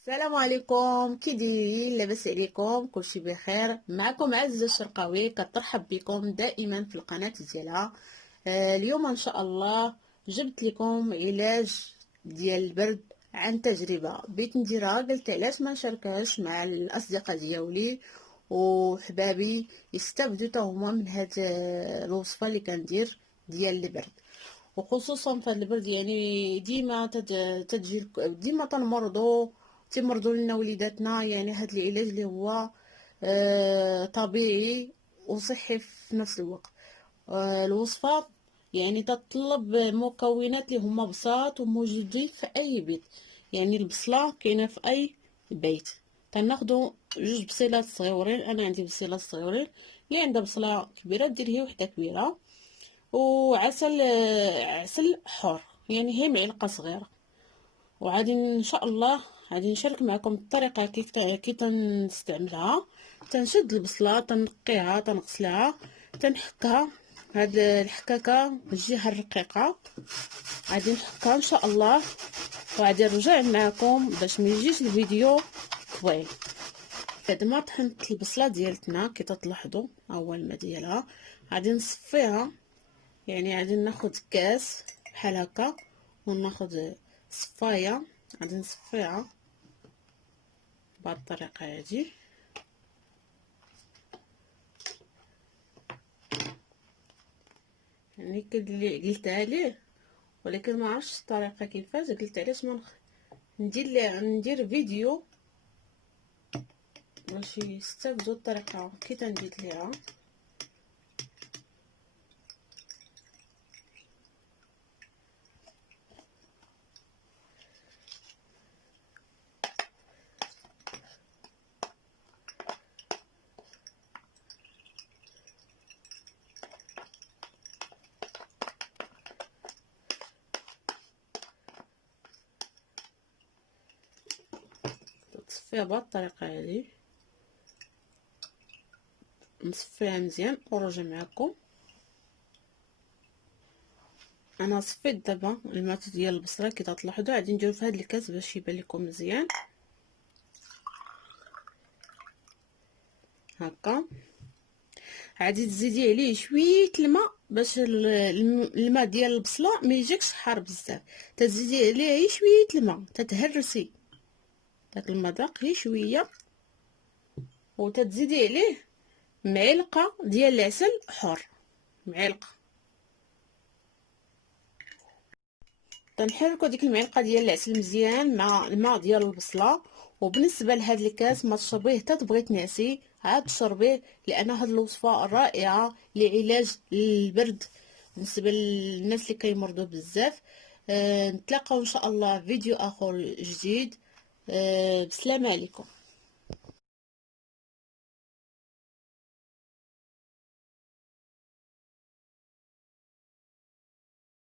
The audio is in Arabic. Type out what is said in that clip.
السلام عليكم، كي دايرين؟ لاباس عليكم؟ كلشي بخير؟ معكم عزة الشرقاوي، كترحب بكم دائما في القناة ديالها. اليوم ان شاء الله جبت لكم علاج ديال البرد عن تجربة بغيت نديرها. قلت علاش ما نشاركهاش مع الاصدقاء ديالي وحبابي يستافدوا حتى هما من هاد الوصفة اللي كندير ديال البرد. وخصوصا في هاد البرد، يعني ديما تجي ديما تمرضوا لنا وليداتنا. يعني هاد العلاج اللي هو طبيعي وصحي في نفس الوقت. الوصفة يعني تتطلب مكونات اللي هما بساط وموجودين في اي بيت. يعني البصلة كاينه في اي بيت. تناخدو جوج بصيلات صغيورين، انا عندي بصيلات صغيورين. اللي عندها بصله كبيره دير هي وحده كبيره. وعسل عسل حار، يعني هي معلقه صغيره. وعادي ان شاء الله غادي نشارك معكم الطريقه كيف تنستعملها. تنشد البصله، تنقيها، تنغسلها، تنحكها. هاد الحكاكه الجهه الرقيقه غادي نحكها ان شاء الله. وغادي نرجع معكم باش ما يجيش الفيديو طويل. بعد ما طحنت البصله ديالتنا كي تلاحظوا اول ما ديالها غادي نصفيها. يعني غادي ناخد كاس بحال هكا وناخد صفايه، غادي نصفيها بهذه الطريقه هذه. يعني اللي قلتها ليه، ولكن ما عرفتش الطريقه كيفاش قلت علاش ما ندير فيديو باش يستافدوا الطريقه كي تندير ليها. تصفيها بهذه الطريقه هذه، نصفيها مزيان ونرجع معكم. انا صفيت دابا الماء ديال البصله كي تلاحظوا. غادي نديرو في هذا الكاس باش يبان لكم مزيان هكا. غادي تزيدي عليه شويه الماء باش الماء ديال البصله ما يجيكش حار بزاف. تزيدي عليه غير شويه الماء، تتهرسي داك المذاق غير شويه. وتزيدي عليه معلقه ديال العسل حر، معلقه. تنحركوا ديك المعلقه ديال العسل مزيان مع الماء ديال البصله. وبالنسبه لهذا الكاس ما تشربيه حتى تبغي تنعسي عاد تشربيه، لان هذه الوصفه رائعه لعلاج البرد بالنسبه للناس اللي كيمرضوا بزاف. نتلاقاو ان شاء الله فيديو اخر جديد. بسلامه عليكم.